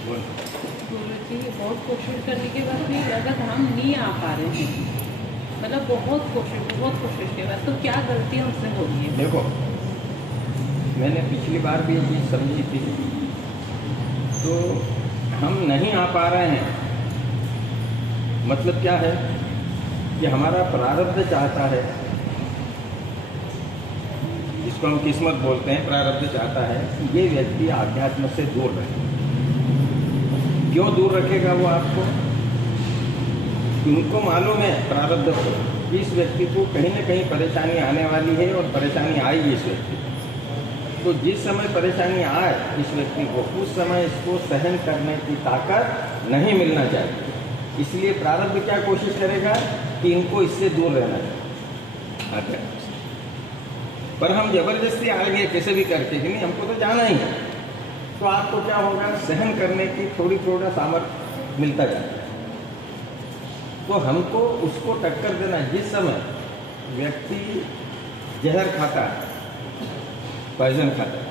गुरुजी बहुत कोशिश करने के बाद भी अगर हम नहीं आ पा रहे हैं, मतलब बहुत कोशिश के बाद, तो क्या गलती हमसे हो रही है? देखो, मैंने पिछली बार भी ये चीज़ समझी थी, तो हम नहीं आ पा रहे हैं मतलब क्या है कि हमारा प्रारब्ध चाहता है, जिसको हम किस्मत बोलते हैं, प्रारब्ध चाहता है कि ये व्यक्ति आध्यात्म से दूर रहे। क्यों दूर रखेगा वो आपको? उनको मालूम है प्रारब्ध को, इस व्यक्ति को कहीं ना कहीं परेशानी आने वाली है और परेशानी आएगी इस व्यक्ति को। तो जिस समय परेशानी आए इस व्यक्ति को, उस समय इसको सहन करने की ताकत नहीं मिलना चाहिए। इसलिए प्रारब्ध क्या कोशिश करेगा कि इनको इससे दूर रहना चाहिए। पर हम जबरदस्ती आ गए कैसे भी करके कि नहीं हमको तो जाना ही है, तो आपको क्या होगा, सहन करने की थोड़ा सामर्थ्य मिलता जाता है। तो हमको उसको टक्कर देना, जिस समय व्यक्ति जहर खाता है, पॉइजन खाता है,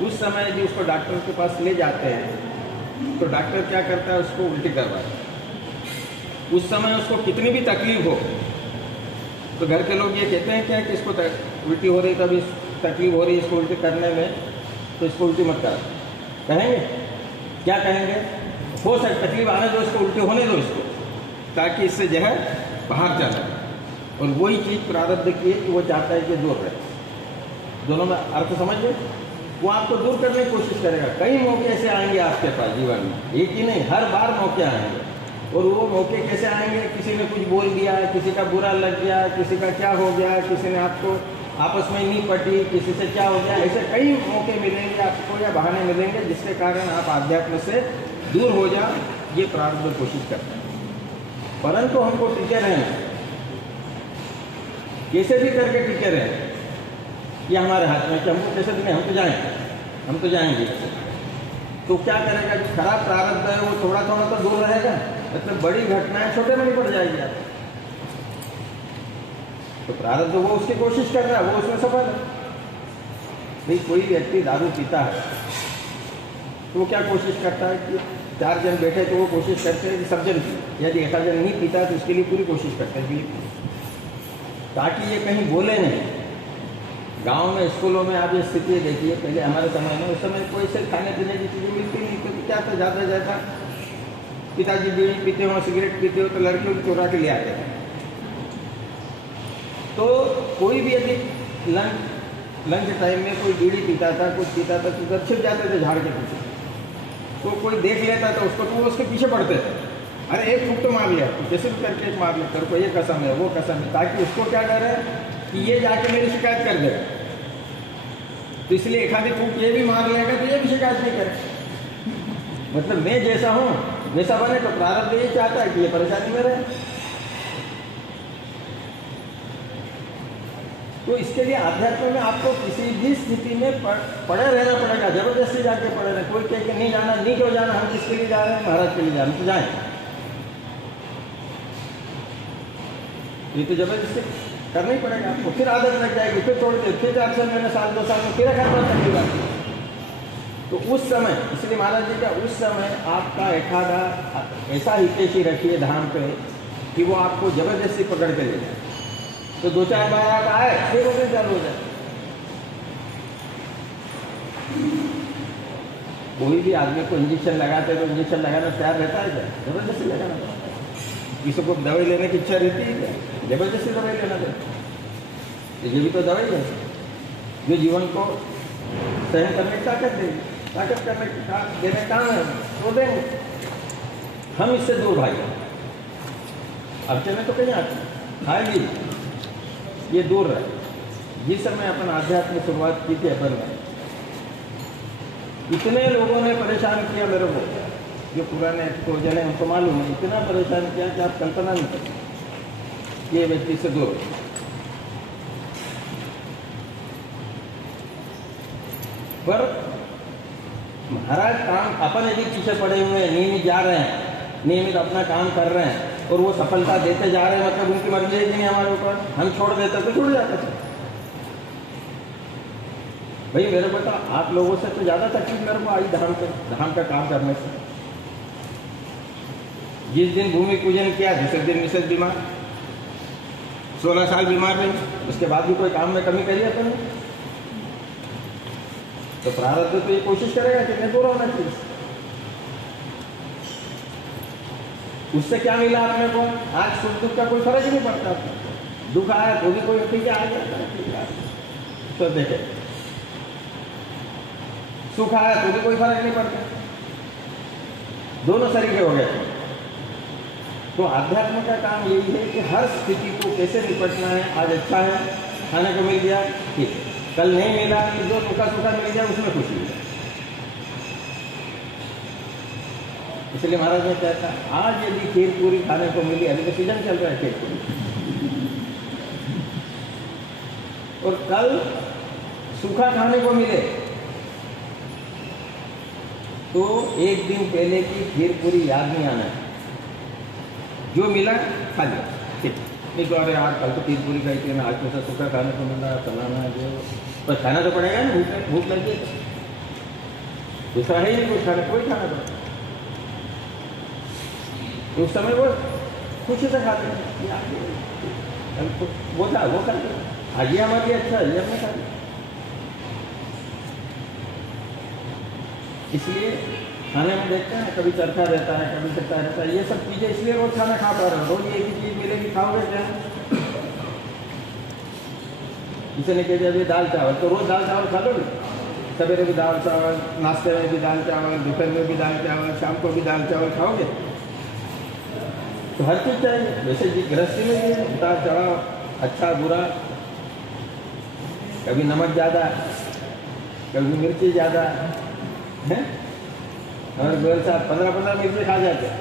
उस समय यदि उसको डॉक्टर के पास ले जाते हैं तो डॉक्टर क्या करता है, उसको उल्टी करवाता है। उस समय उसको कितनी भी तकलीफ हो, तो घर के लोग ये कहते हैं क्या कि इसको उल्टी हो रही, तभी तकलीफ हो रही है इसको उल्टी करने में, तो इसको उल्टी मत कर, कहेंगे क्या कहेंगे? हो सकता तकलीफ आने दो, इसको उल्टी होने दो इसको, ताकि इससे जहर बाहर चला। और वही चीज़ प्रारब्ध की है कि वो चाहता है कि दूर रहे। दोनों में अर्थ समझ गए? वो आपको दूर करने की कोशिश करेगा। कई मौके ऐसे आएंगे आपके पास जीवन में, एक ही नहीं, हर बार मौके आएंगे। और वो मौके कैसे आएंगे? किसी ने कुछ बोल दिया, किसी का बुरा लग गया, किसी का क्या हो गया, किसी ने आपको आपस में नहीं पटी, किसी से क्या हो गया, ऐसे कई मौके मिलेंगे आपको या बहाने मिलेंगे जिसके कारण आप आध्यात्म से दूर हो जाओ। ये प्रारब्ध कोशिश करता है। परंतु हमको टिके रहना, कैसे भी करके टिके रहे, ये हमारे हाथ में कि हमको कैसे भी नहीं, हम तो जाएंगे। तो क्या करेगा? जो खराब प्रारब्ध है वो थोड़ा तो दूर रहेगा, मतलब बड़ी घटनाएं छोटे में नहीं पड़ जाएगी आप। तो प्रारब्ध वो उसकी कोशिश कर रहा है, वो उसमें सफल है। भाई कोई व्यक्ति दारू पीता है तो वो क्या कोशिश करता है कि 4 जन बैठे तो वो कोशिश करते हैं कि सब जन पी, यदि एक जन नहीं पीता है तो उसके लिए पूरी कोशिश करते हैं कि ताकि ये कहीं बोले नहीं। गांव में, स्कूलों में आप ये स्थिति देखिए, पहले हमारे समय में, उस समय कोई से खाने पीने की चीज़ें मिलती नहीं, क्योंकि क्या था, ज़्यादा पिताजी बीड़ी पीते हो, सिगरेट पीते हो, तो लड़कियों को चुरा के ले आते हैं। तो कोई भी यदि लंच टाइम में कोई बीड़ी पीता था, कुछ पीता था, तो छिप जाते थे झाड़ के पीछे। तो कोई देख लेता था उसको, तो वो उसके पीछे पड़ते थे। अरे एक फूट तो मार लिया, तो कैसे भी करके एक मार लिया, तेरे को ये कसम है, वो कसम है, ताकि उसको क्या डर है कि ये जाके मेरी शिकायत कर देगा। तो इसलिए एक आधी फूट ये भी मार लेगा तो ये भी शिकायत नहीं करे। मतलब मैं जैसा हूँ वैसा बने। तो प्रारब्ध ये चाहता है कि ये परेशानी में रहे। तो इसके लिए आध्यात्म में आपको किसी भी स्थिति में पड़े रहना पड़ेगा, जबरदस्ती जाके पड़े रहे। कोई कह के नहीं जाना, नहीं क्यों जाना, हम किसके लिए जा रहे हैं? महाराज के लिए जा रहे हैं, तो जाए। ये तो जबरदस्ती करना ही पड़ेगा आपको, फिर आदत लग जाएगी, फिर छोड़ दे, फिर 4 महीने, साल 2 साल में फिर तकलीफ आती है। तो उस समय, इसलिए महाराज जी का उस समय आपका एखादा ऐसा हितेशी रखिए धाम पे कि वो आपको जबरदस्ती पकड़ के ले जाए। तो 2-4 बार आप आए, फिर उसे चालू हो जाए। कोई भी आदमी को इंजेक्शन लगाते तो इंजेक्शन लगाना तैयार रहता है क्या? जबरदस्ती लगाना पड़ता है। किसी को दवाई लेने की इच्छा रहती है क्या? जबरदस्ती दवाई लेना पड़ता है। ये भी तो दवाई है जो जीवन को सहन करने की ताकत देगी, ताकत करने की देने काम है, वो देंगे। हम इससे दूर भाई, अड़चने तो कहीं आती खाएगी, ये दूर रहे। जिस समय अपन आध्यात्म शुरुआत की थी अपन ने, इतने लोगों ने परेशान किया मेरे को, जो पुराने तो जने उनको मालूम है, इतना परेशान किया कि आप कल्पना नहीं करते। ये व्यक्ति से दूर, पर महाराज काम अपन यदि पीछे पड़े हुए हैं, नियमित जा रहे हैं, नियमित अपना काम कर रहे हैं और वो सफलता देते जा रहे हैं, मतलब उनकी मर्जी है कि नहीं हमारे ऊपर, हम छोड़ देते तो छूट जाते थे। भाई मेरे को तो आप लोगों से तो ज़्यादा तकलीफ मेरे को आई धाम का काम करने से। जिस दिन भूमि पूजन किया दूसरे दिन मिसेज बीमार, 16 साल बीमार रही, उसके बाद भी कोई काम में कमी करी अपन ने। तो प्रारब्ध तो ये कोशिश करेगा कि मैं दूर होना चाहिए। उससे क्या मिला अपने को? आज सुख दुख का कोई फर्क ही नहीं पड़ता। दुख आया तो भी कोई ठीक है आ गया, तो देखे सुख आया तो भी कोई फर्क नहीं पड़ता, दोनों सरीखे हो गए। तो आध्यात्म का काम यही है कि हर स्थिति को कैसे निपटना है। आज अच्छा है, खाने को मिल गया, ठीक है। कल नहीं मिला कि जो सूखा सूखा मिल गया उसमें खुशी है। इसलिए महाराज ने कहता आज यदि खीर पूरी खाने को मिली, अभी तो सीजन चल रहा है खीर पूरी, और कल सूखा खाने को मिले तो एक दिन पहले की खीर पूरी याद नहीं आना है। जो मिला खा लिया, ठीक। नहीं तो अरे आज कल तो खीर पूरी खाई थी, आज तो सूखा खाने को मिला, चलाना जो पर खाना तो पड़ेगा ना, भूख लगी है तो दूसरा है ही नहीं कुछ खाना, कोई खाना पड़ेगा। उस समय वो खुशी से खाते हैं, वो था वो खाते, आज ये हमारे लिए अच्छा है, ये हमने खा लिया। इसलिए खाने में देखते हैं कभी चरखा रहता है, कभी चरखा रहता है, ये सब चीज़ें इसलिए रोज खाना खा पा रहे हो। रोज एक ही चीज़ मिलेगी, खाओगे क्या? किसी ने कह दिया अभी दाल चावल, तो रोज दाल चावल खा लोगे? सवेरे भी दाल चावल, नाश्ते में भी दाल चावल, दोपहर में भी दाल चावल, शाम को भी दाल चावल खाओगे? तो हर चीज़ चाहिए। वैसे जी गृहस्थी में भी उतार चढ़ाव, अच्छा बुरा, कभी नमक ज़्यादा, कभी मिर्ची ज़्यादा है। और गोयल साहब 15-15 मिर्ची खा जाते हैं।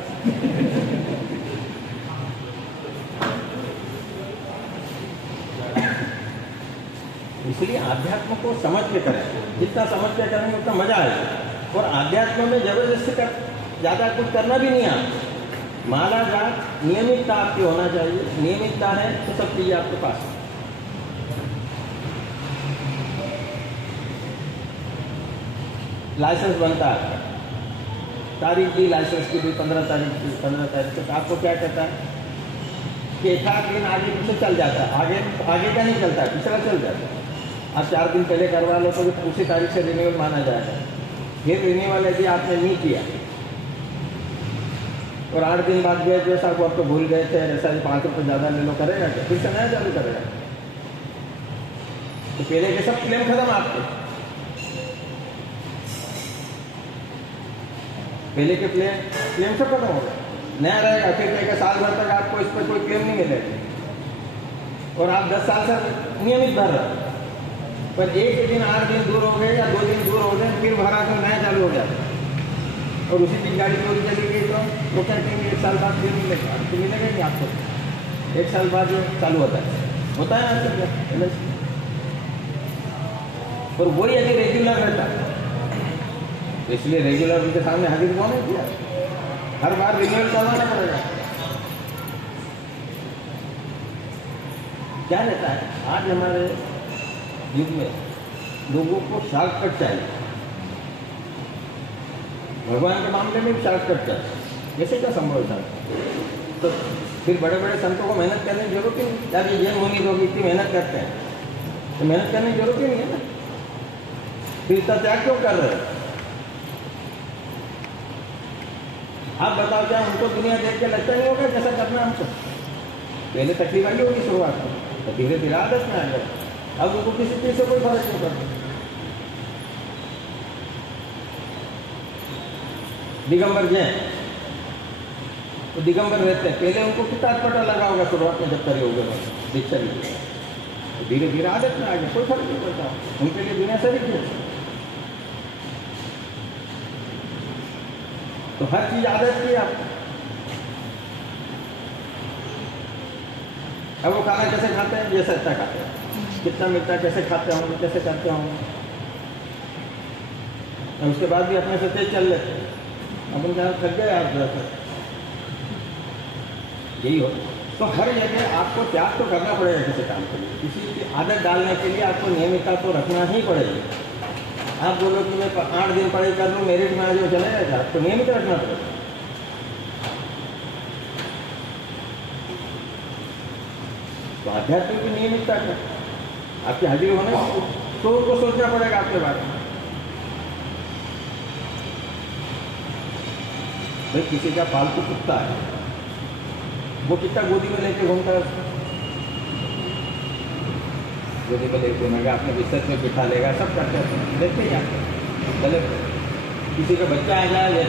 इसलिए आध्यात्म को समझ के करें, जितना समझ के करेंगे उतना मजा आएगा। और आध्यात्म में जबरदस्ती कर ज़्यादा कुछ करना भी नहीं आता। माला जात नियमितता आपकी होना चाहिए, नियमितता है तो सब चीज़ें आपके पास है। लाइसेंस बनता है, तारीख दी लाइसेंस की भी 15 तारीख की, 15 तारीख तक आपको क्या कहता है कि एक आध दिन आगे पीछे चल जाता है, आगे का नहीं चलता, पिछला चल जाता है। आप 4 दिन पहले करवा लो तो भी उसी तारीख से रिन्यूअल माना जाएगा। फिर रिन्यूअल यदि आपने नहीं किया और 8 दिन बाद गए जो साहब आप तो भूल गए थे, ऐसा 5 रुपये ज़्यादा ले लो, करेगा क्या? फिर से नया चालू करेगा। तो पहले के सब क्लेम खत्म आपके, पहले के क्लेम सब खत्म हो गया, नया रहेगा। फिर कहेगा साल भर तक आपको इस पर कोई क्लेम नहीं मिलेगा और आप 10 साल से नियमित भर रहे, पर एक दिन 8 दिन दूर हो गए या 2 दिन दूर हो गए, फिर भरा कर नया चालू हो जाता है। और उसी दिन गाड़ी चोरी चली गई तो क्या कहेंगे 1 साल बाद फिर मिलेगा, तो मिलेगा नहीं आपको। 1 साल बाद जो चालू होता है ना, और वही यदि रेगुलर रहता है तो इसलिए रेगुलर उनके सामने हाजिर कौन है किया, हर बार रिन्यूअल करवाना पड़ेगा। क्या रहता है आज हमारे युग में लोगों को शॉर्टकट चाहिए, भगवान के मामले में भी शॉर्टकट चाहिए। कैसे क्या संभव था? तो फिर बड़े बड़े संतों को मेहनत करने की जरूरत ही नहीं। यार ये जैन मुनि लोग इतनी मेहनत करते हैं तो मेहनत करने की जरूरत ही नहीं है ना, फिर इतना त्याग क्यों कर रहे हैं? आप बताओ क्या उनको दुनिया देख के लगता नहीं होगा जैसा करना हमको? पहले तकलीफ आई होगी शुरुआत में, तो धीरे धीरे आदत में आ गया। अब उनको किसी चीज़ से कोई फर्क नहीं पड़ता। दिगंबर जैन तो दिगंबर रहते हैं, पहले उनको कितना अटपटा लगा होगा शुरुआत में जब करे होगा दीक्षा ली, तो धीरे धीरे आदत में आ गया, कोई फर्क नहीं पड़ता उनके लिए दुनिया से भी। तो हर चीज आदत की आप। अब वो खाना कैसे खाते हैं? जैसे अच्छा खाते हैं, कितना मिलता है, कैसे खाते होंगे, कैसे करते होंगे, और उसके बाद भी अपने से तेज चल लेते हैं। अपन क्या थक गए आप जरा, यही हो। तो हर जगह आपको त्याग तो करना पड़ेगा किसी काम के लिए, किसी की आदत डालने के लिए आपको नियमितता तो रखना ही पड़ेगी। आप बोलो कि मैं 8 दिन पढ़ाई कर लूँ, मेरिट में आ जाओ, चलेगा? आपको नियमित रखना पड़ेगा। तो आध्यात्मिक की नियमितता का आपकी हाजिरी होने तो उनको सोचना पड़ेगा आपके बारे में। भाई किसी का पालतू कुत्ता है, वो कितना गोदी में लेके घूमता है, गोदी में लेके घूमेगा, अपने बिस्तर पे बिठा लेगा, सब करते हैं, देखते ही आप। पहले किसी का बच्चा आ जाए,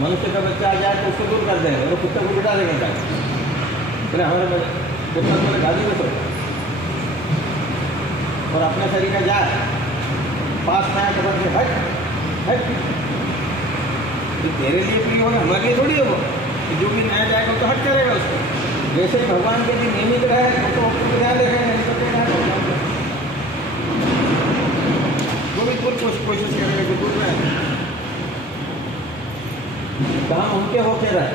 मनुष्य का बच्चा आ जाए तो उसको दूर कर देंगे, वो कुत्ते को बिठा देंगे जाए। पहले हमारे कुत्ता मेरे गादी में सोए और अपने शरीर का जाए पास में आया तो हट हट, तो तेरे लिए प्रिय होगा, हमारे लिए थोड़ी है वो। जो भी नया जाएगा तो हट करेगा उसको। जैसे भगवान के लिए नियमित रहे तो ध्यान रखेंगे, वो भी पूरी कोशिश करेंगे कि दूर रहे, काम उनके होते रहे।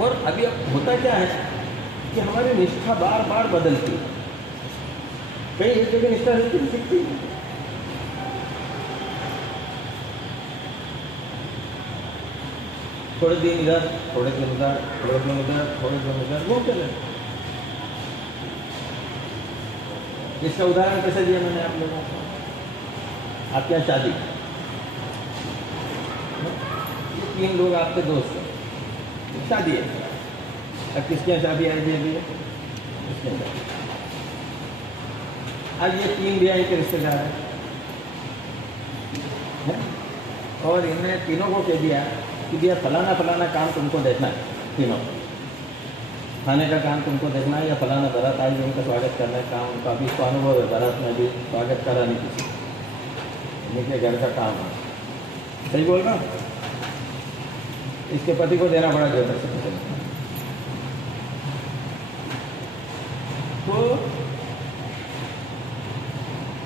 और अभी अब होता क्या है कि हमारी निष्ठा बार बार बदलती है, कहीं एक जगह निष्ठा सीखती है। थोड़े दिन इधर, थोड़े दिन उधर, थोड़े दिन उधर, थोड़े दिन उधर, वो चले। इसका उदाहरण कैसे दिया मैंने आप लोगों को? आपके यहाँ शादी, ये 3 लोग आपके दोस्त हैं, शादी है। अब किसके यहाँ शादी आई थी अभी? किसके यहाँ? आज ये 3 ब्याह के रिश्तेदार हैं और इनने तीनों को कह दिया कि भैया फलाना फलाना काम तुमको देखना है, तीनों खाने का काम तुमको देखना है, या फलाना बारात आई उनका स्वागत करना है, काम उनका भी इसको अनुभव है, बारात में भी स्वागत करा नहीं किसी, इनके घर का काम है। सही बोल रहा हूँ? इसके पति को देना पड़ा जो सबसे। तो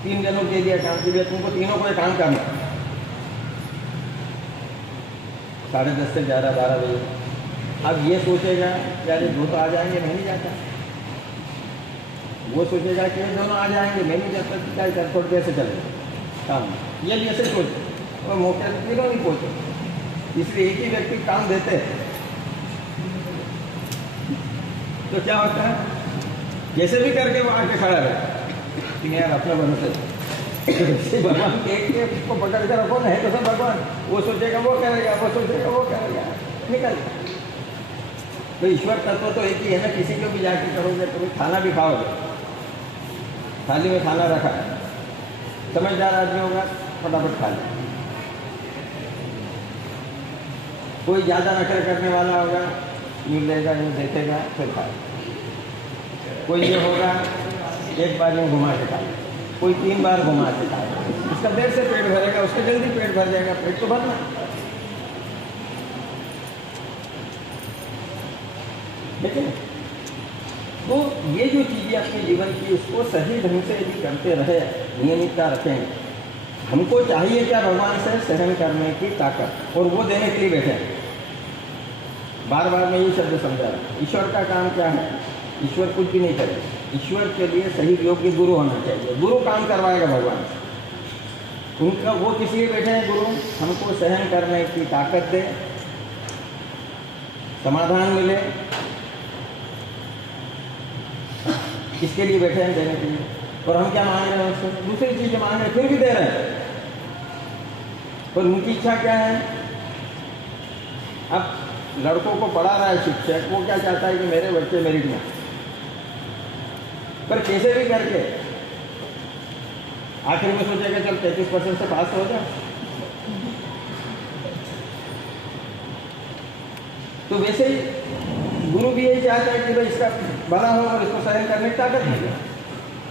3 जनों के दिया काम के लिए, तुमको तीनों को काम करना 10:30 से 11-12 बजे। अब ये सोचेगा यार ये 2 तो आ जाएंगे, मैं नहीं जाता। वो सोचेगा कि ये दोनों आ जाएंगे, मैं नहीं जाता, क्या कर थोड़ी देर से चलेगा काम। ये भी ऐसे सोचे और मौके पर तीनों नहीं पहुँचे, इसलिए एक ही व्यक्ति काम देते हैं। तो क्या होता है, जैसे भी करके वो आके खड़ा रहे कि यार अपना भरोसे भगवान के को पकड़ कर रखो ना, है तो सब भगवान। वो सोचेगा वो करेगा, वो सोचेगा वो करेगा, निकल। तो ईश्वर तत्व तो एक ही है ना, किसी को भी जाके करोगे तो खाना भी खाओगे, थाली में खाना रखा है, समझदार आदमी होगा फटाफट खा ले। कोई ज़्यादा नखरे करने वाला होगा, यूँ लेगा यूँ देखेगा फिर खाए। कोई ये होगा एक बार यूँ घुमा के खाए, कोई 3 बार घुमा के खाए। इसका देर से पेट भरेगा, उसका जल्दी पेट भर जाएगा, पेट तो भरना। ठीक है? तो ये जो चीज़ें अपने जीवन की, उसको सही ढंग से यदि करते रहे, नियमितता रखें। हमको चाहिए क्या? भगवान से सहन करने की ताकत, और वो देने के लिए बैठे हैं। बार बार मैं ये शब्द समझा रहा। ईश्वर का काम क्या है? ईश्वर कुछ भी नहीं करे। ईश्वर के लिए सही योग्य गुरु होना चाहिए। गुरु काम करवाएगा भगवान से। उनका वो किस लिए बैठे हैं? गुरु हमको सहन करने की ताकत दे, समाधान मिले, इसके लिए बैठे हैं, देने के लिए। और हम क्या मांग रहे हैं उससे? दूसरी चीज़ें मांग रहे हैं, फिर भी दे रहे हैं। पर उनकी इच्छा क्या है? अब लड़कों को पढ़ा रहा है शिक्षक, वो क्या चाहता है कि मेरे बच्चे मेरिट में, पर कैसे भी करके आखिर में सोचेगा चल 33% से पास हो जाए। तो वैसे ही गुरु भी यही चाहता है कि भाई इसका भला हो और इसको सहन करने की ताकत मिले,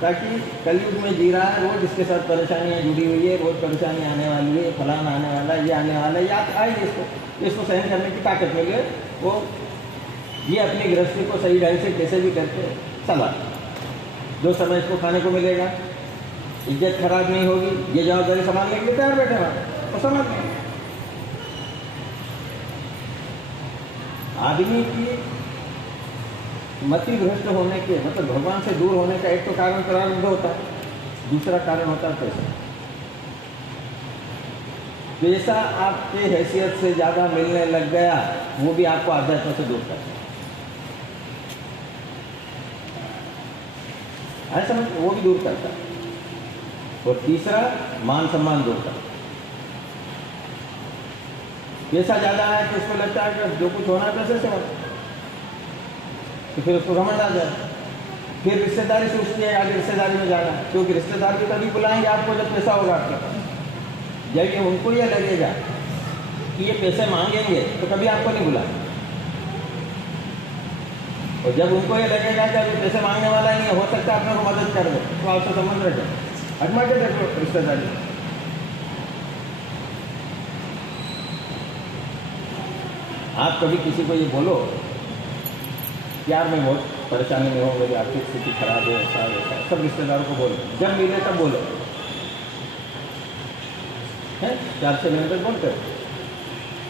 ताकि कलयुग में जी रहा है, रोज इसके साथ परेशानियां जुड़ी हुई है, रोज परेशानी आने वाली है, फलाना आने वाला है, ये आने वाला है, याद आएगी इसको सहन करने की ताकत मिले। वो ये अपनी गृहस्थी को सही ढंग से कैसे भी करके चला, जो समय इसको खाने को मिलेगा, इज्जत खराब नहीं होगी, ये जवाबदारी संभालने के लिए तैयार बैठे हुआ और समझ नहीं। आदमी की मति भ्रष्ट होने के, मतलब भगवान से दूर होने का एक तो कारण प्रारब्ध होता है, दूसरा कारण होता है पैसा। पैसा आपके हैसियत से ज़्यादा मिलने लग गया, वो भी आपको आध्यात्म से दूर करता है, ऐसा मतलब वो भी दूर करता है। और तीसरा, मान सम्मान दूर करता है। पैसा ज़्यादा है तो उसको लगता है कि जो कुछ होना है पैसे से होना, तो फिर उसको घमंड आ जाए। फिर रिश्तेदारी सोचती है आगे रिश्तेदारी में जाना, क्योंकि रिश्तेदार भी तभी बुलाएंगे आपको जब पैसा होगा आपके पास। जब ये उनको ये लगेगा कि ये पैसे मांगेंगे तो कभी आपको नहीं बुलाएंगे, और जब उनको ये लगेगा कि अभी पैसे मांगने वाला नहीं है, हो सकता है अपने को मदद कर दे, तो आपसे संबंध रह जाए। अजमा के देखो रिश्तेदारी। आप कभी किसी को ये बोलो यार मैं बहुत परेशानी में हूँ, मेरी आर्थिक स्थिति खराब है, ऐसा वैसा, सब रिश्तेदारों को बोलो, जब मिले तब बोलो, है 4-6 महीने तक बोलते हो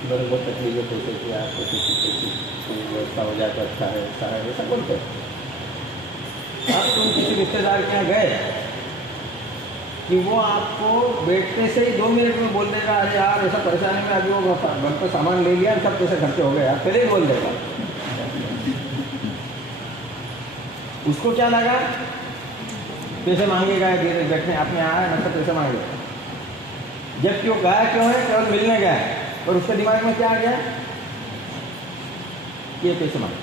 मेरे बहुत तकलीफ है पैसे की, आपको किसी व्यवस्था हो जाए तो अच्छा है, ऐसा है, ऐसा बोलते हो। अब तुम किसी रिश्तेदार के यहाँ गए कि वो आपको बैठते से ही 2 मिनट में बोल देगा अरे यार ऐसा परेशानी में अभी वो घर पर सामान ले लिया, सब पैसे खर्चे हो गए, आप पहले ही बोल देगा। उसको क्या लगा, पैसे मांगेगा, धीरे बैठने आपने आया मतलब पैसे मांगेगा, जबकि वो गया क्यों है, केवल मिलने गया है, और उसके दिमाग में क्या आ गया, ये पैसे मांगे,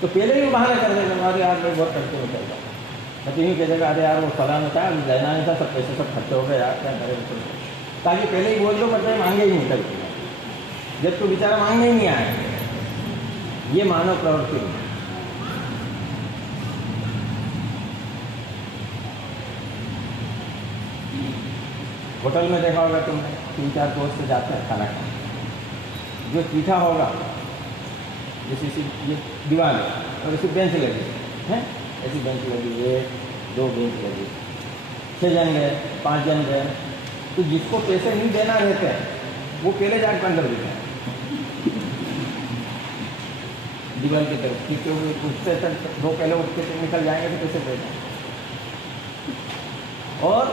तो पहले ही बहाना कर देगा अरे यार मैं बहुत खर्चे में चल रहा, तो यही कह देगा अरे यार वो फलाना था, लेना नहीं था, सब पैसे सब खर्चे हो गए यार, क्या करें, ताकि पहले ही बोल दो मतलब मांगे ही नहीं कभी, जब तो बेचारा मांगने ही नहीं आया। ये मानव प्रवृत्ति है। होटल में देखा होगा तुमने, 3-4 दोस्त से जाते हैं खाना खाने, जो चीठा होगा जैसे ये दीवार है और ऐसी बेंच लगी है, ऐसी बेंच लगी, 1-2 बेंच लगी, 6 जन गए, 5 जन गए, तो जिसको पैसे नहीं देना रहते हैं वो पहले जाकर अंदर दिखे दीवार की तरफ, क्योंकि उठते तक 2 पहले उठते तक निकल जाएंगे तो पैसे दे दें। और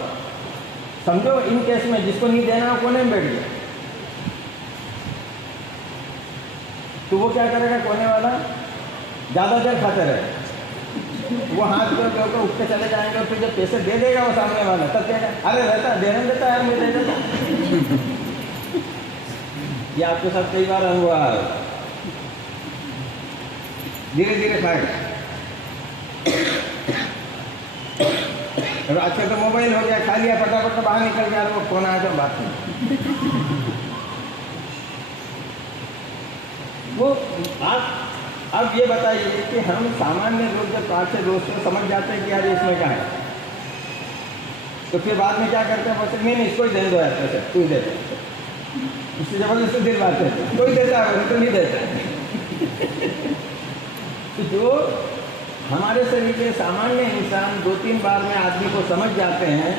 समझो इन केस में जिसको नहीं देना वो कोने में बैठ गया, तो वो क्या करेगा, कोने वाला ज़्यादा देर खाते रहे, वो हाथ पे उठ के चले जाएंगे, और फिर जब पैसे दे देगा वो सामने वाला तब कहेगा अरे रहता देना देता है, मैं दे देता। ये आपके साथ कई बार हुआ है, धीरे धीरे खाएगा। आजकल तो मोबाइल हो गया, खा लिया फटाफट बाहर निकल गया, वो फोन आया तो बात नहीं। वो अब ये बताइए कि हम सामान्य लोग जब 5-6 दोस्तों समझ जाते हैं कि यार इसमें क्या है, तो फिर बाद में क्या करते हैं, बोलते नहीं इसको ही दे दो यार पैसे, तू ही दे, इससे जबरदस्ती दिलवाते हैं, कोई देता है तो नहीं देता। तो जो हमारे शरीर के सामान्य इंसान 2-3 बार में आदमी को समझ जाते हैं,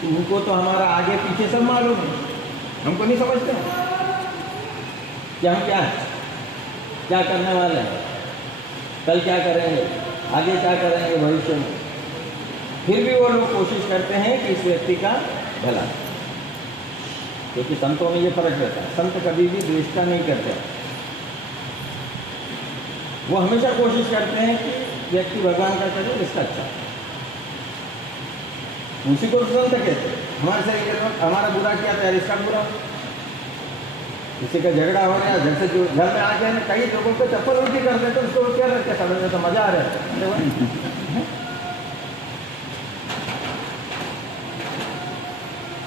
तो उनको तो हमारा आगे पीछे सब मालूम है, हमको नहीं समझते कि हम क्या करने वाले हैं, कल क्या करेंगे, आगे क्या करेंगे भविष्य में। फिर भी वो लोग कोशिश करते हैं कि इस व्यक्ति का भला, क्योंकि संतों में ये फर्क रहता है, संत कभी भी द्वेषता नहीं करते, वो हमेशा कोशिश करते हैं कि व्यक्ति भगवान का करे इसका अच्छा, उसी को संत कहते हैं। हमारे शरीर में हमारा बुरा किया तो यार इसका बुरा, किसी का झगड़ा हो गया, जैसे जो घर में आके कई लोगों को चप्पल उल्टी कर देते, उसको क्या रहते समझ में तो मजा आ रहा है,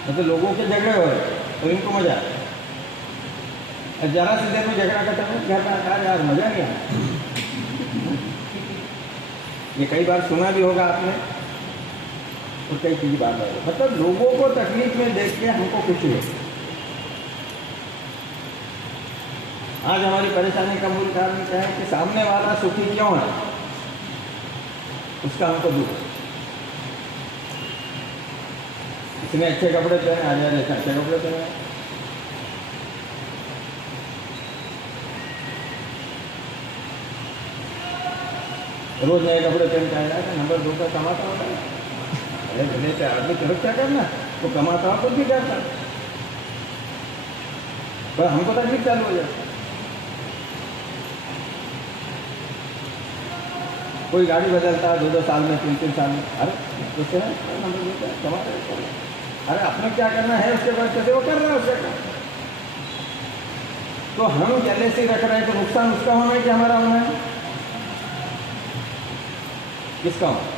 मतलब लोगों के झगड़े हो रहे तो इनको मजा, जरा सी देर में झगड़ा खत्म हो, घर में आकर यार मजा नहीं आया। ये कई बार सुना भी होगा आपने, और कई चीज बात है, मतलब लोगों को तकलीफ में देख के हमको खुशी है। आज हमारी परेशानी का मूल कारण क्या है कि सामने वाला सुखी क्यों है, उसका हमको दुख है। इसने अच्छे कपड़े पहने, आज ऐसे अच्छे कपड़े पहने, रोज नए कपड़े पहन के आया था, नंबर 2 का कमाता होता है। अरे भले से आदमी तरफ क्या करना, वो कमाता हो कुछ भी करता, पर हमको तकलीफ चालू हो जाता। कोई गाड़ी बदलता है 2-2 साल में, 3-3 साल में, अरे उससे नंबर देता है, कमा रहे हैं। अरे अपने क्या करना है उसके बाद कैसे वो कर रहा है उससे क्या। तो हम जेलसी रख रहे हैं तो नुकसान उसका होना है कि हमारा होना है? किसका होना?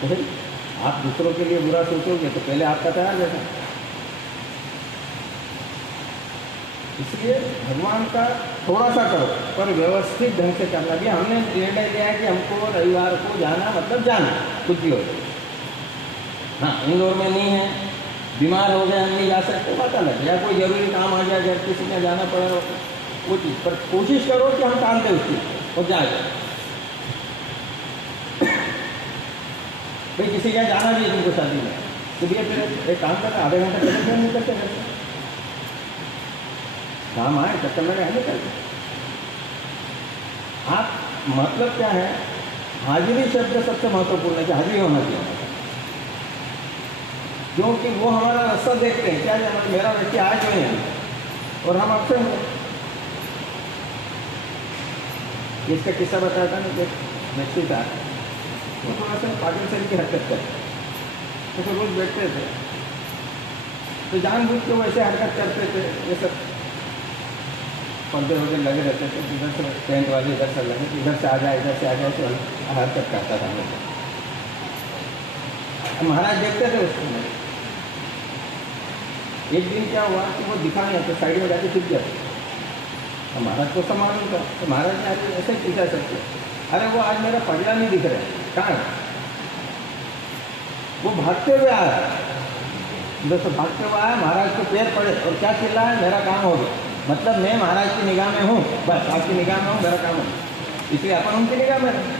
तो आप दूसरों के लिए बुरा सोचोगे तो पहले आपका तैयार रहना। इसलिए भगवान का थोड़ा सा करो पर व्यवस्थित ढंग से करना। भी हमने निर्णय लिया है कि हमको रविवार को जाना, मतलब जाना कुछ भी हो। हाँ, इंदौर में नहीं है, बीमार हो गए, हम नहीं जा सकते, बात अलग, या कोई जरूरी काम आ गया, घर किसी में जाना पड़ा, वो चीज़ पर कोशिश करो कि हम टाल दें उसकी और जाए। भाई किसी का जाना भी है तुमको शादी में, तो भैया फिर एक काम करना, आधे घंटे पहले फिर निकल के घर काम आए चक्कर में रहने करके। आप मतलब क्या है, हाजिरी शब्द सबसे महत्वपूर्ण है कि हाजिरी होना चाहिए, क्योंकि वो हमारा रास्ता देखते हैं। क्या जाना मेरा व्यक्ति आया क्यों नहीं है और हम आपसे इसका किस्सा बताया था ना, व्यक्ति था वो थोड़ा सा पाकिस्तान की हरकत करते, तो फिर रोज बैठते थे तो जानबूझ के वो ऐसे हरकत करते थे, ये सब पर्दे वगैरह लगे रहते थे, इधर से टेंट वाले इधर से लगे, इधर से आ जाए इधर से आ जाए, तो हरकत करता था हम। महाराज देखते थे उसको। एक दिन क्या हुआ कि वो दिखा नहीं, तो साइड में जाके छुप गया। तो महाराज को सम्मान था, तो महाराज ने आज ऐसे पूछा सकते, अरे वो आज मेरा पगला नहीं दिख रहा है, कहाँ है? वो भागते हुए आया, इधर से भागते हुए आया, महाराज के पैर पड़े और क्या चिल्लाया, मेरा काम हो गया। मतलब मैं महाराज की निगाह में हूँ, बस आपकी निगाह में हूँ, मेरा काम है, इसलिए अपन उनकी निगाह में रहें।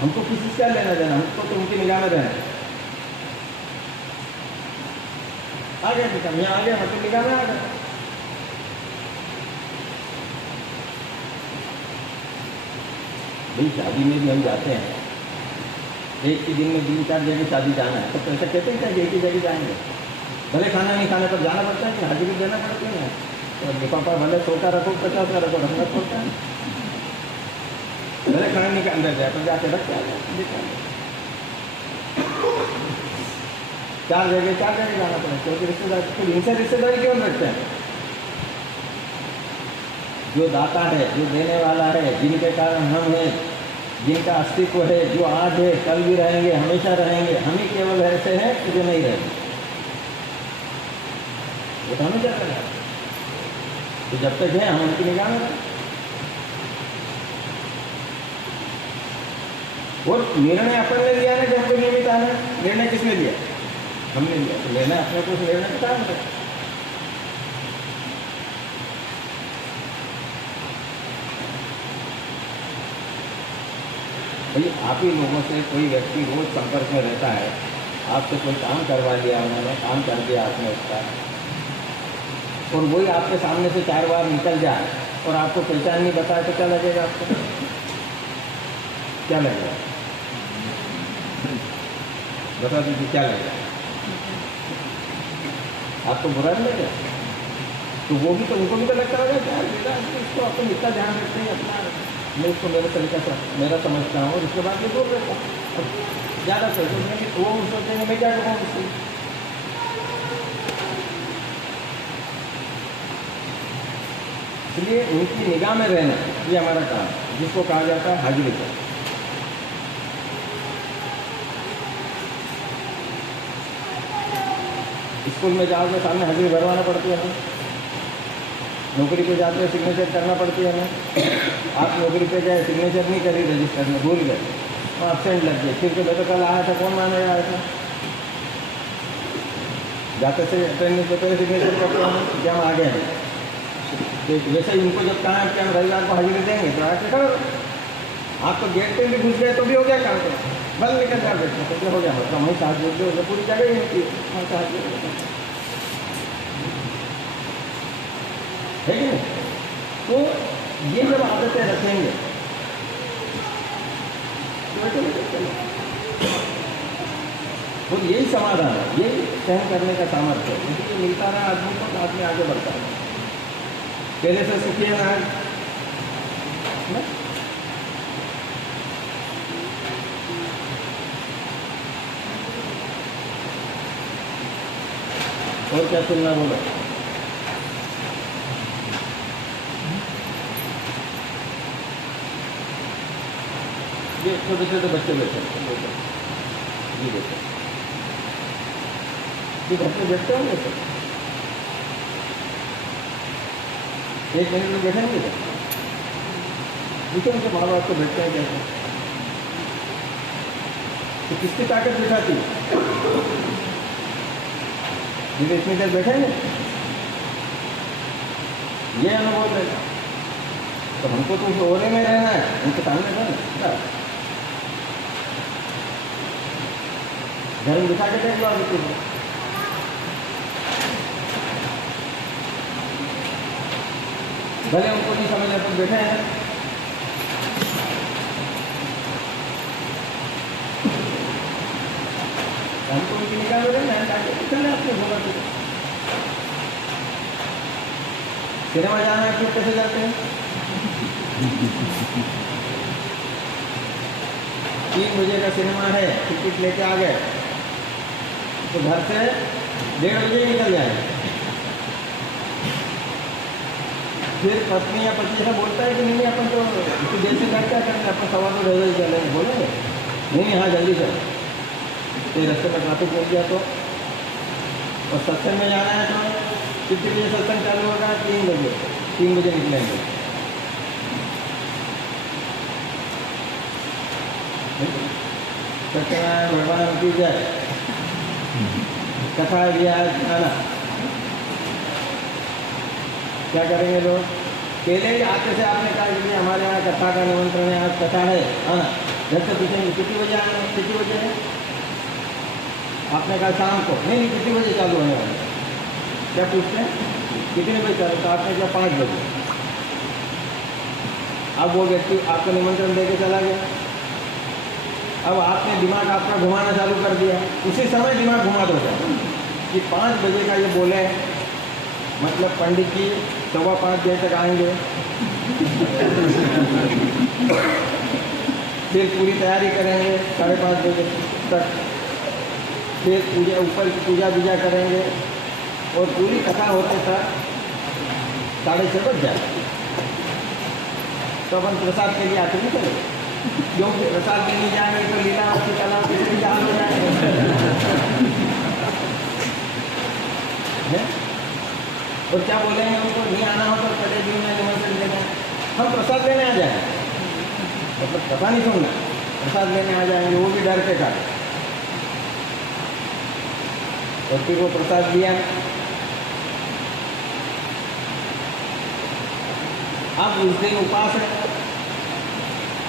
हमको किसी से क्या लेना देना, हमको तो उनकी निगाह में रहना। आ गया निकाह, यहाँ आ गया मतलब निगाह में आ गया। भाई शादी में भी हम जाते हैं, एक ही दिन में 3-4 जगह शादी जाना है, तो ऐसा कहते हैं कि एक ही जगह जाएंगे, भले खाना नहीं खाने पर जाना पड़ता है कि हाजिरी देना पड़ती है। तो लिफाफा भले 100 का रखो, 50 का रखो, रखना पड़ता है। भले खाने नहीं के अंदर जाए पर जाके रख के आ जाए। 4 जगह जाना पड़े, क्योंकि रिश्तेदार तो इनसे रिश्तेदारी क्यों रखते हैं? जो दाता है, जो देने वाला है, जिनके कारण हम हैं, जिनका अस्तित्व है, जो आज है कल भी रहेंगे, हमेशा रहेंगे, हम ही केवल ऐसे हैं कि जो नहीं रहेंगे। वो तो हमें क्या करें, तो जब तक है हम उनकी निगाह में। और निर्णय अपन ने लिया ना कि हमको नियमित आना, निर्णय किसने लिया? हमने लिया। तो निर्णय अपने को निर्णय का काम है। भाई आप ही लोगों से कोई व्यक्ति रोज संपर्क में रहता है, आपसे कोई काम करवा लिया, उन्होंने काम कर दिया आपने उसका, और वही आपके सामने से 4 बार निकल जाए और आपको पहचान नहीं बताए तो क्या लगेगा आपको? क्या लगेगा? बता दीजिए क्या लगेगा? आपको बुरा नहीं लगेगा? तो वो भी तो, उनको भी तो लगता होगा कि यार बेटा इसको अपन इतना ध्यान रखते हैं अपना, मैं इसको मेरे तरीका से मेरा समझता हूँ, उसके बाद मैं दूर रहता हूँ। ज़्यादा सोचेंगे कि वो सोचेंगे मैं क्या करूँ उससे। इसलिए उनकी निगाह में रहना ये हमारा काम है, जिसको कहा जाता है हाजिरी का। स्कूल में जाओगे सामने हाजिरी भरवाना पड़ती है हमें, नौकरी पे जाते हैं सिग्नेचर करना पड़ती है हमें। आप नौकरी पे गए, सिग्नेचर नहीं करी रजिस्टर में, भूल गए, वहाँ एब्सेंट लग गए, फिर के बेटा कल आया था, कौन मानेगा ऐसा? जाते से ट्रेनिंग पे पहले सिग्नेचर करते हैं कि हम आ गए हैं। तो वैसे ही उनको जब कहा है कि हम रविवार को हाजिरी देंगे तो आके करो। आप तो गेट पे भी घुस गए तो भी हो गया काम, तो बल निकल कर बैठे तो हो गया, मतलब वहीं साथ जुड़ गए, पूरी जगह ही होती है। है कि नहीं? तो ये जब आदतें रखेंगे तो ऑटोमेटिक चलेगा। और यही समाधान है, यही सहन करने का सामर्थ्य है। क्योंकि ये मिलता रहा आदमी को, तो आदमी आगे बढ़ता है। पहले से सुखी है ना आज? ना? और क्या सुनना बोलो? ये छोटे छोटे बच्चे बैठे ये देखो, ये घर पे बैठते होंगे सर? एक मिनट में बैठेंगे क्या? पूछो उनके माँ बाप को बैठते हैं कैसे? तो किसकी ताकत बिठाती है? ये इतनी देर बैठेंगे, ये अनुभव लेगा। तो हमको तो उस ओरे में रहना है, उनके सामने रहना। घर में बिठा के देख लो आप इसको। भले उनको नहीं समझ अपन बैठे हैं, हमको उनकी निकाल रहे हैं, चले आपको बोला तो। सिनेमा जाना है फिर कैसे जाते हैं? 3 बजे का सिनेमा है, टिकट लेके आ गए तो घर से 1:30 बजे निकल जाए। फिर पत्नी या पति ऐसा बोलता है कि नहीं अपन तो इतनी देर से घर क्या करेंगे, अपन 2:15 बजे चलेंगे, बोलेंगे नहीं हाँ जल्दी चलो। तो रास्ते में ट्रैफिक मिल गया तो, और सत्संग में जाना है तो कितने बजे सत्संग चालू होगा? 3 बजे। 3 बजे निकलेंगे। सत्यनारायण भगवान की जय। कथा भी आज आना, क्या करेंगे लोग? पहले ही आते से आपने कहा कि हमारे यहाँ कथा का निमंत्रण है, आज कथा है आना। घर से पूछेंगे कितनी बजे आना? कितनी बजे है? आपने कहा शाम को। नहीं कितनी बजे चालू होने वाला? क्या पूछते हैं कितने बजे चालू? तो आपने कहा 5 बजे। अब वो व्यक्ति आपको निमंत्रण दे के चला गया। अब आपने दिमाग आपका घुमाना चालू कर दिया, उसी समय दिमाग घुमा दो कि 5 बजे का ये बोले, मतलब पंडित जी 5:15 बजे तक आएंगे। फिर पूरी तैयारी करेंगे 5:30 बजे तक। फिर पूजा, ऊपर की पूजा करेंगे और पूरी कथा होते तक 6:30 बज जाए। तो अपन प्रसाद के लिए आते नहीं करेंगे, क्योंकि प्रसाद के नहीं जाएंगे तो लीलावती कला किसी जान हो जाएंगे। और क्या बोलेंगे उनको? नहीं आना हो तो पहले दिन में निमंत्रण देना, हम प्रसाद लेने आ जाएंगे, मतलब कथा नहीं सुनना, प्रसाद लेने आ जाएंगे, वो भी डर के कारण। और फिर वो प्रसाद लिया। अब उस दिन उपास है।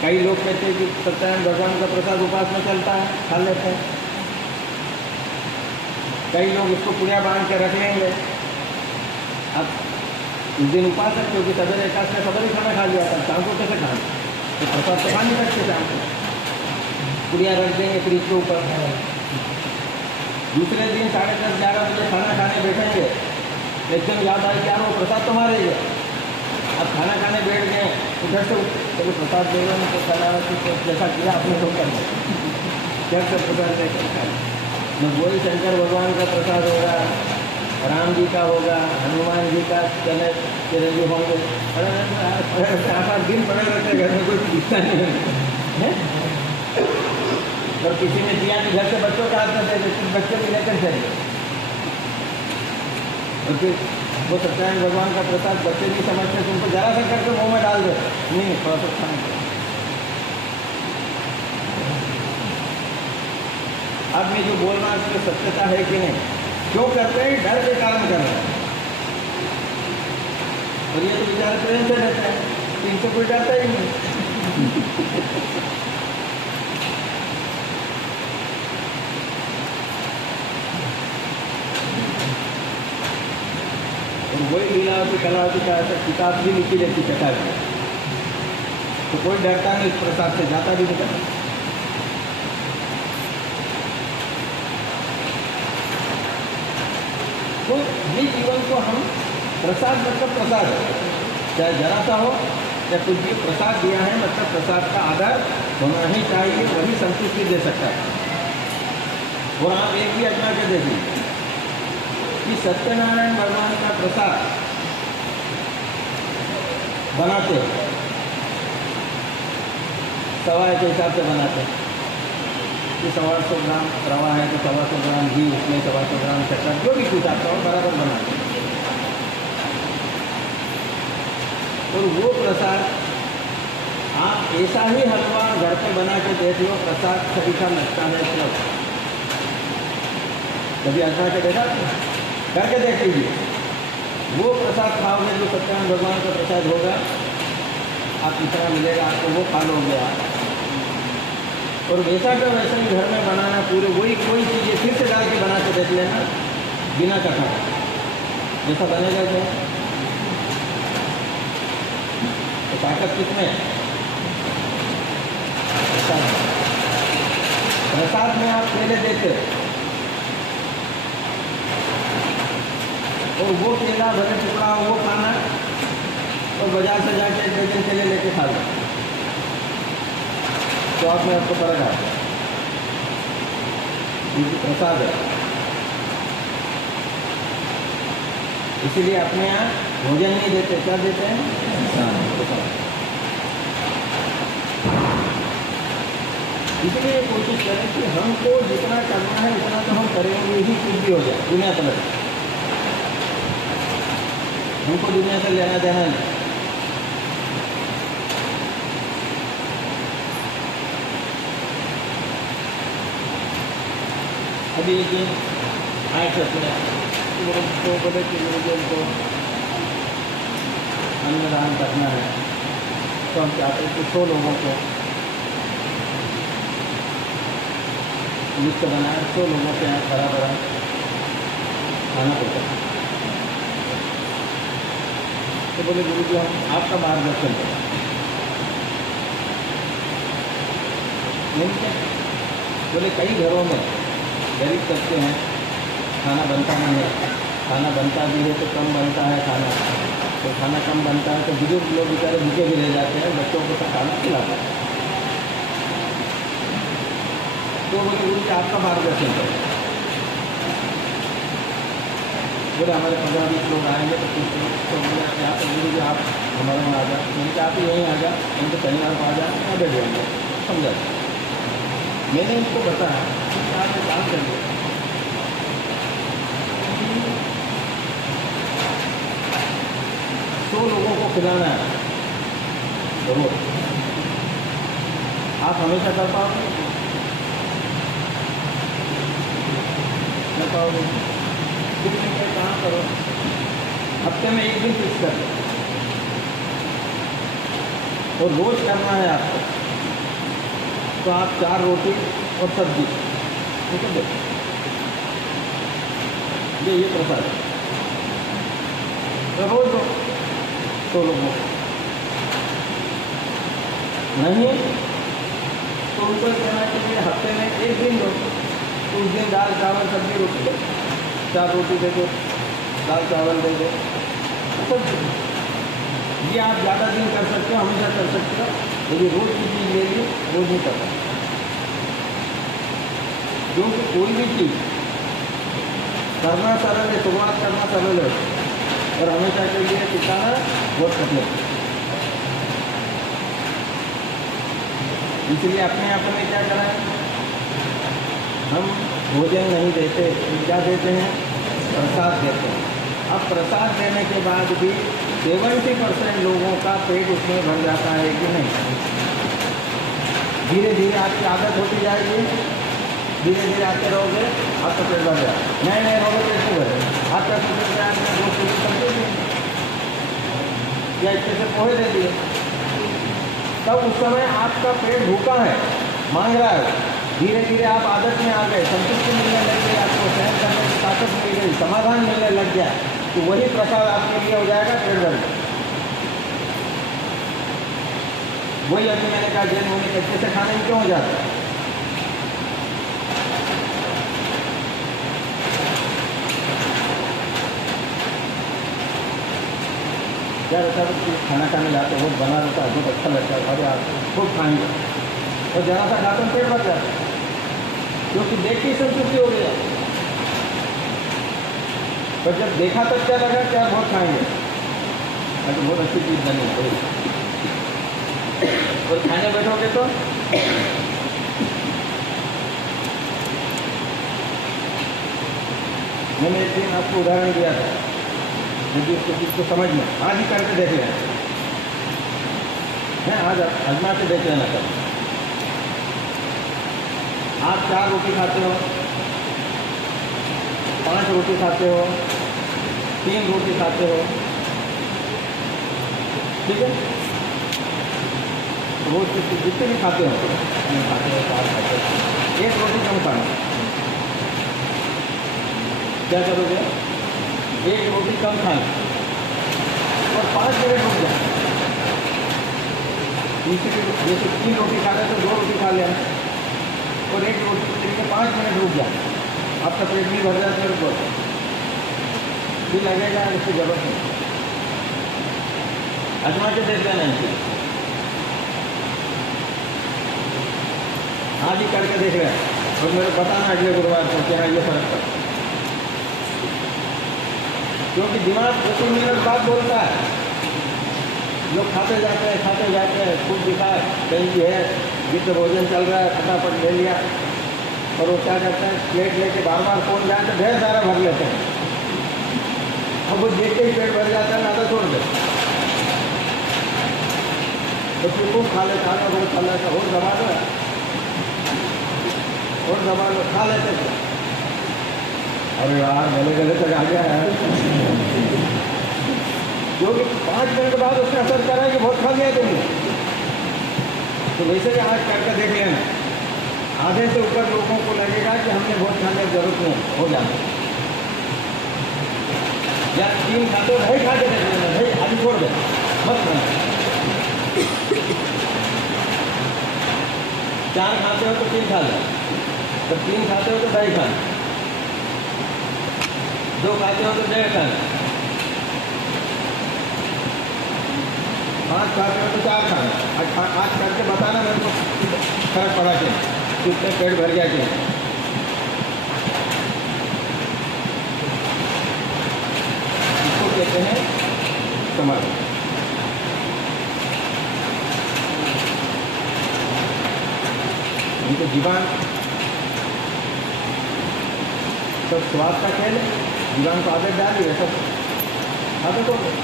कई लोग कहते हैं कि सत्यनारायण भगवान का प्रसाद उपास में चलता है, खा लेते हैं। कई लोग इसको पूरा बांध के रख लेंगे। अब उस दिन उपास है क्योंकि सवेरे एकादश में सवेरे खाना खा लिया था, शाम को कैसे खाना? तो प्रसाद तो खा नहीं सकते शाम को, पुड़िया रख देंगे फ्रिज के ऊपर। दूसरे दिन 10:30-11 बजे खाना खाने बैठेंगे, लेकिन याद आए क्या वो प्रसाद तो हमारे ही। अब खाना खाने बैठ गए, उधर से चलो प्रसाद दे रहे हैं तो खाना जैसा किया आपने तो कर क्या सब प्रसाद देकर खाए। न वही शंकर भगवान का प्रसाद होगा, राम जी का होगा, हनुमान जी का चने चिरंजीव होंगे। 8 दिन पड़े रहते घर में, कोई पूछता नहीं है। और किसी ने दिया कि घर से बच्चों का हाथ में दे देते, बच्चों को लेकर चले। और फिर वो सत्यनारायण भगवान का प्रसाद बच्चे नहीं समझते, तुमको जरा सा करके मुँह में डाल दे, नहीं थोड़ा सा खाना। अब मैं जो बोल रहा हूँ उसमें सत्यता है कि नहीं? क्यों करते हैं? डर के कारण कर रहे हैं। और ये तो बेचारे प्रेम से रहते हैं, इनसे कोई डरता ही नहीं। वही लीलावती कलावती का ऐसा किताब भी लिखी रहती चटा में, तो कोई डरता नहीं, इस प्रसाद से जाता भी नहीं करता। तो ये जीवन को हम प्रसाद मतलब प्रसाद है, चाहे जरा सा हो या कुछ भी प्रसाद दिया है मतलब प्रसाद का आदर होना ही चाहिए, वही संतुष्टि दे सकता है। और आप एक भी आत्मा के देखिए कि सत्यनारायण भगवान का प्रसाद बनाते सवाए के हिसाब से बनाते हैं कि 125 ग्राम रवा है तो 125 ग्राम घी, उसमें 125 ग्राम शक्कर, जो भी कुछ आता हो बराबर बनाते हैं। और वो प्रसाद आप ऐसा ही हलवा घर पे बना के देख लो, प्रसाद सरीखा लगता है। मतलब कभी आजमा के देखा, करके देख लीजिए, वो प्रसाद खाओगे जो सत्यनारायण भगवान का प्रसाद होगा, आप इतना मिलेगा आपको, वो खा लोगे आप। और वैसा का वैसा ही घर में बनाना, पूरे वही कोई चीज़ें फिर से डाल के बना के देख लेना बिना कथा, जैसा बनेगा तो ताकत कितने प्रसाद में आप केले देते और वो केला भले टुकड़ा हो वो खाना, और बाजार से जाके 2 दिन केले लेके खा लो, तो आप में आपको फर्क आता है, क्योंकि प्रसाद है। इसीलिए अपने यहाँ भोजन नहीं देते, क्या देते हैं? प्रसाद। इसलिए कोशिश करें कि हमको जितना करना है उतना तो हम करेंगे ही, कुछ भी हो जाए दुनिया पलट, हमको दुनिया से लेना देना नहीं। अभी एक दिन आए थे तो बोले कि मुझे उनको अन्नदान करना है, तो हम चाहते हैं कि 100 लोगों को लिस्ट बनाए, 100 लोगों के यहाँ बड़ा खाना पड़ता है। तो बोले गुरु जी हम आपका मार्गदर्शन करें। बोले कई घरों में गरीब करते हैं, खाना बनता नहीं है, खाना बनता भी है तो कम बनता है खाना, तो खाना कम बनता है तो बुजुर्ग लोग बेचारे भूखे भी रह जाते हैं, बच्चों को तो खाना खिलाते हैं। तो बोले गुरु जी आपका मार्गदर्शन करें। बोले हमारे 15-20 लोग आएंगे तो कुछ तो बोले यहाँ पर गुरु जी आप हमारे वहाँ आ जाए, मैंने कहा आप यहीं आ जाए, उनको शनिवार को आ जाए, यहाँ बैठ जाएंगे, समझा। मैंने इनको बताया कि आप एक काम करिए, 100 लोगों को खिलाना है रोज, आप हमेशा कर पाओगे? कर पाओगे? फिर मैं काम करो, हफ्ते में 1 दिन फिक्स कर लो और रोज करना है आपको, तो आप 4 रोटी और सब्जी, ठीक है? ये प्रसाद है, तो रोज 100 लोगों नहीं तो उनको कहना चाहिए हफ्ते में 1 दिन दो, तो उस दिन दाल चावल सब्जी रोटी दो, 4 रोटी दे दो, दाल चावल दे दो, सब्जी। ये आप ज़्यादा दिन कर सकते हो, हमेशा कर सकते हो, लेकिन रोज की चीज़ ले ली रोज नहीं करता, क्योंकि कोई भी चीज़ करना सरल है, शुरुआत करना सरल है और हमेशा के लिए टिकाना बहुत कठिन है। इसलिए अपने आप में क्या करा है, हम भोजन नहीं देते, क्या देते हैं? प्रसाद देते हैं। अब प्रसाद देने के बाद भी 70% लोगों का पेट उसमें भर जाता है कि नहीं? धीरे धीरे आपकी आदत होती जाएगी, धीरे धीरे आते रहोगे आपका पेट भर जाए, नए रहोगे पेट को भरे, आपका पेट में आपने 2 केजी कर दे दिए या इसके से पोहे दे दिए, तब उस समय आपका पेट भूखा है, मांग रहा है। धीरे धीरे आप आदत में आ गए, संतुष्टि मिलने लग गई, आपको सहन करने की ताकत मिल गई, समाधान मिलने लग गया, तो वही प्रसाद आपके लिए हो जाएगा पेट भर के। वही अभी मैंने कहा जैन मुनि कच्चे से खाने में क्यों हो जाता है? क्या रहता है कि खाना खाने जाते बहुत बना रहता है, बहुत अच्छा लगता है, अरे आप खूब खाएंगे और जरा सा खाते हैं पेट भर जाता है, क्योंकि देख के ही संतुष्टि हो गया। पर जब देखा तब क्या लगा क्या बहुत खाएंगे, तो बहुत अच्छी चीज़ बनी है। और खाने बैठोगे तो मैंने एक दिन आपको उदाहरण दिया था, यदि उसको चीज़ को समझ में आज ही करके देख लेना है, आज आजमा के देख लेना कल। आप 4 रोटी खाते हो, 5 रोटी खाते हो, 3 रोटी खाते हो, ठीक है? वो जितने भी खाते हो, 3 खाते हो, 4 खाते हो, 1 रोटी कम खाना। क्या करोगे? 1 रोटी कम खाना और 5 मिनट रुक जाए। तीसरी जैसे 3 रोटी खा रहे तो 2 रोटी खा लेना और 1 रोटी के तरीके 5 मिनट रुक जाए। आपका पेट भी भर जाता है, रुको भी लगेगा, इसकी जरूरत नहीं। आजमा के देख लेना इनकी, आज ही करके देख रहे हैं और मेरे बताना अगले गुरुवार को क्या ये फर्क पड़ता है, क्योंकि दिमाग 2-3 मिनट बाद बोलता है। लोग खाते जाते हैं, खूब दिखाए कहीं भी है, जितना भोजन चल रहा है फटाफट ले लिया, और वो क्या करते हैं प्लेट लेके बार बार फोन जाए तो ढेर सारा भर लेते हैं, और वो देखते ही पेट भर जाता है, नाता छोड़ दे तो फिर खूब खा लेता है, रोज खा लेता और दबा लो खा लेते थे। अरे यार गले तक आ गया है, क्योंकि 5 मिनट बाद उसने असर करा कि बहुत खा लिया तुमने। तो वैसे भी आज करके देख लेना, आधे से ऊपर लोगों को लगेगा कि हमने बहुत खाने की जरूरत नहीं हो जाता, या 3 खाते हो भाई खा के देख लेना, भाई आधी छोड़ दे मत खाना। 4 खाते हो तो 3 खा लो, तो 3 खाते हो तो 2.5 खाना, 2 खाते हो तो 1.5 खाना, 5 खाते हो तो 4 खाना। आज करके बताना मेरे को फर्क पड़ा के कितने पेट भर गया क्या। इसको कहते हैं समाधि। उनको जीवान तो स्वाद का खेल है, जीवान को आदत डाली है, सब आदत हो गई।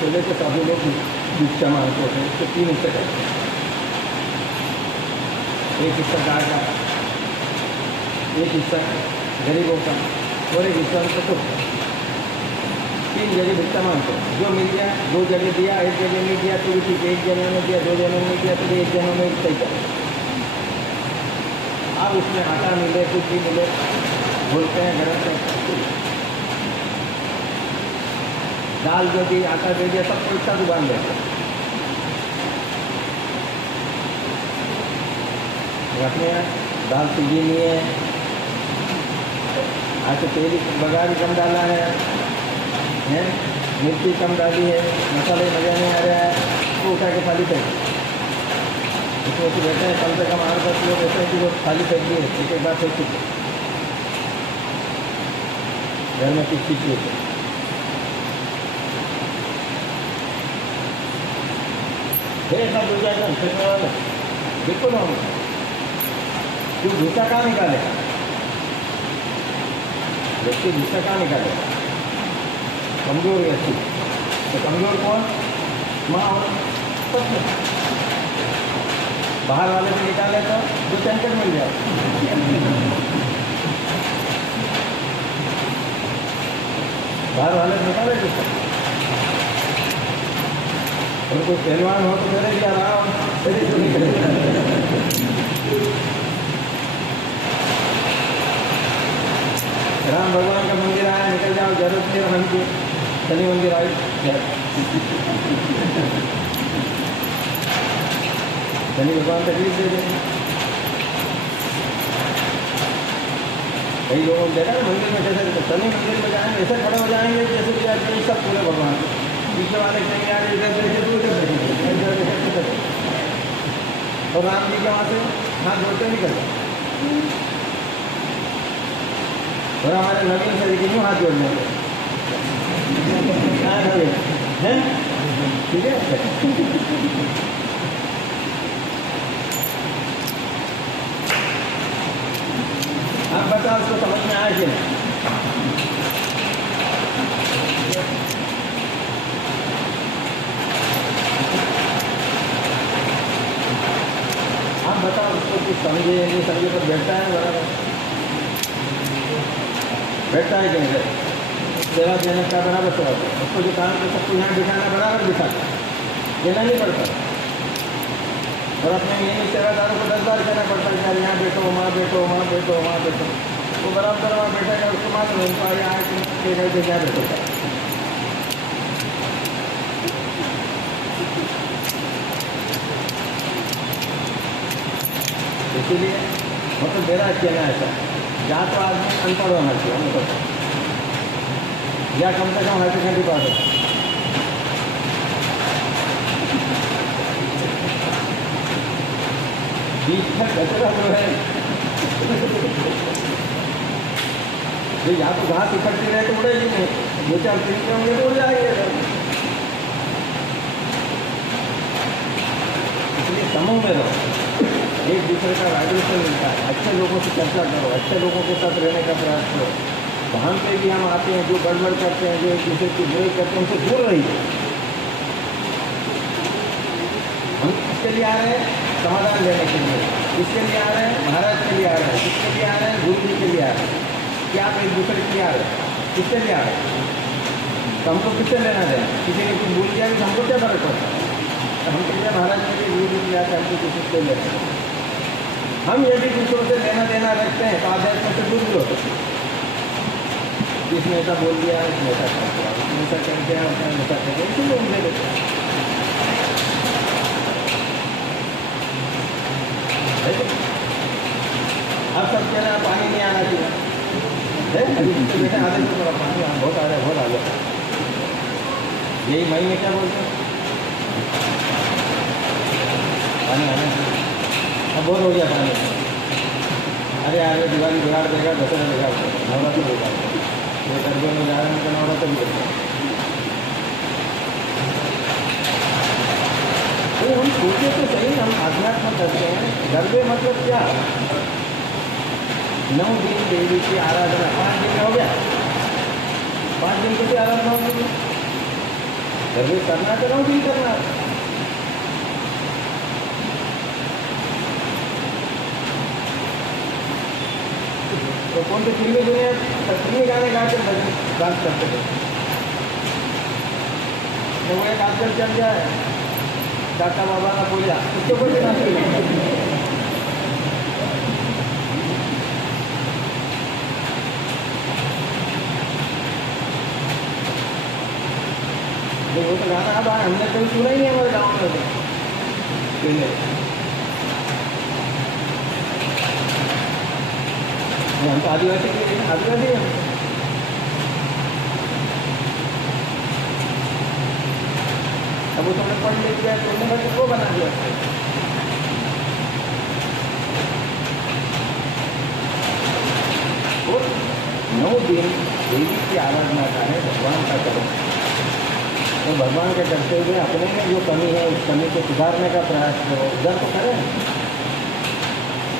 पहले तो काफ़ी लोग भिक्षा मांगते होते हैं, इसके 3 हिस्से करते हैं, एक हिस्सा गाय का, एक हिस्सा गरीबों का और एक हिस्सा उनको खुद। 3 जगह भिक्षा मांगते हैं, जो मिल गया 2 जगह दिया, 1 जगह नहीं दिया तो भी ठीक, 1 जगह में दिया, 2 जगह में नहीं दिया तो भी 1 जगह में सही कर। अब उसमें आटा मिले कुछ भी मिले बोलते हैं गलत है, दाल जो दी आटा दे दिया सबको इतना दुकान देते हैं। रखने दाल सीधी नहीं है, आज तो तेल बघार कम डाला है, मिर्ची कम डाली है, मसाले मज़ा नहीं आ रहा है, तो उठा के थाली फेंक। इसमें तो बैठे हैं कम से कम 8-10 लोग ऐसे हैं कि वो थाली फेंक दिए, एक बार फेंक चुके घर में किस चीज़ की ऐसा हो जाएगा बिल्कुल हम तू भूसा कहाँ निकालेगा, व्यक्ति भूसा कहाँ निकालेगा, कमजोर व्यक्ति। तो कमजोर कौन? माँ और पत्नी। बाहर वाले से निकाले तो 2 टैंकर मिल जाए। बाहर वाले से निकाले किसको, और कोई पहलवान हो तो मेरे भी आराम, मेरे क्यों निकले। राम भगवान का मंदिर आया, निकल जाओ, जरूरत नहीं राम की। शनि मंदिर आई, शनि भगवान तकलीफ दे देंगे। कई लोगों ने देखा ना मंदिर में कैसे शनि मंदिर में जाएंगे, ऐसे खड़े हो जाएंगे जैसे कि आज ये सब पूरे भगवान पीछे वाले कहेंगे यार इधर देखे तो इधर देखेंगे, इधर देखे तो इधर। और राम जी के वहाँ से हाथ जोड़ते नहीं करते। और हमारे नवीन से लेकिन यूँ हाथ जोड़ने हैं, ठीक है। आप बताओ उसको समझ में आया कि नहीं? आप बताओ उसको कुछ समझे नहीं समझे तो बैठता है बराबर, बैठता है कि नहीं? सेवा देने का बराबर सेवा, उसको जो काम कर सबको यहाँ बिठाना बराबर बिठाता, देना नहीं पड़ता। और अपने यही सेवादारों को 10 बार कहना पड़ता है यार यहाँ बैठो, वहाँ बैठो, वहाँ बैठो, वहाँ बैठो। वो बराबर वहाँ बैठेगा, उसको मालूम है उनको यहाँ आके क्या बैठेगा। इसीलिए मतलब मेरा कहना ऐसा, या तो आदमी अनपढ़ होना चाहिए मतलब, या कम से कम हाई सेकेंडरी पास है। बीच में कचरा जो है जो या तो घास इकट्ठी रहे तो उड़ेगी नहीं, 2-4 तरीके होंगे तो उड़ जाएंगे। इसलिए समूह में रहो, एक दूसरे का वाइब्रेशन मिलता है, अच्छे लोगों से चर्चा करो, अच्छे लोगों के साथ रहने का प्रयास करो। वहाँ पे भी हम आते हैं जो गड़बड़ करते हैं, जो एक दूसरे की बुराई करते हैं, उनसे दूर रहिए। हम किसके लिए आ रहे हैं? समाधान देने के लिए। किसके लिए आ रहे हैं? महाराज के लिए आ रहे हैं। किसके लिए आ रहे हैं? गुरु जी के लिए आ रहे हैं। क्या आप एक दूसरे के लिए आ रहे हैं? किसके लिए आ रहे हैं? तो हमको किससे लेना देना? किसी ने कुछ भूल दिया कि हमको क्या फर्क पड़ता है? तो हम कहते हैं महाराज के लिए, गुरु जी के लिए आते हैं, हमको किसी से लेना है। हम यदि दूसरों से लेना देना रखते हैं तो आध्यात्म से दूर भी होते हैं। जिसने ऐसा बोल दिया, इसने ऐसा कर दिया, उसने ऐसा कर दिया, उसने ऐसा कर दिया, इसीलिए हम ले लेते हैं। अब सब कहना पानी नहीं आना चाहिए, बेटे आधे से थोड़ा पानी बहुत आ रहा है, बहुत आ गया। यही महीने क्या बोलते हैं, पानी आना चाहिए, अब बहुत हो गया पानी। अरे यार दिवाली बिगाड़ देगा, दशहरा बिगाड़ देगा, नवरात्र बिगाड़ देगा, ये गर्मियों में जा रहे हैं तो नवरात्र भी होता है। तो हम सोचे तो सही, हम आध्यात्म करते हैं, गरबे मतलब क्या? 9 दिन देवी की आराधना, 5 दिन हो गया, 5 दिन की आराधना होगी। गरबे करना तो 9 दिन करना। तो कौन सी फिल्मी दुनिया फिल्मी गाने गाते डांस करते थे, तो वो एक आजकल चल गया है दाता बाबा का पूजा, उसको कोई डांस नहीं। वो तो गाना अब हमने कभी सुना ही नहीं हमारे गाँव में। हम तो आदिवासी के आदिवासी हैं। अब वो तुमने पढ़ लिख गया, तुमने बस वो बना दिया। और 9 दिन देवी की आराधना का है, भगवान का करो। तो भगवान के करते हुए अपने में जो कमी है उस कमी को सुधारने का प्रयास करो, उधर तो करें।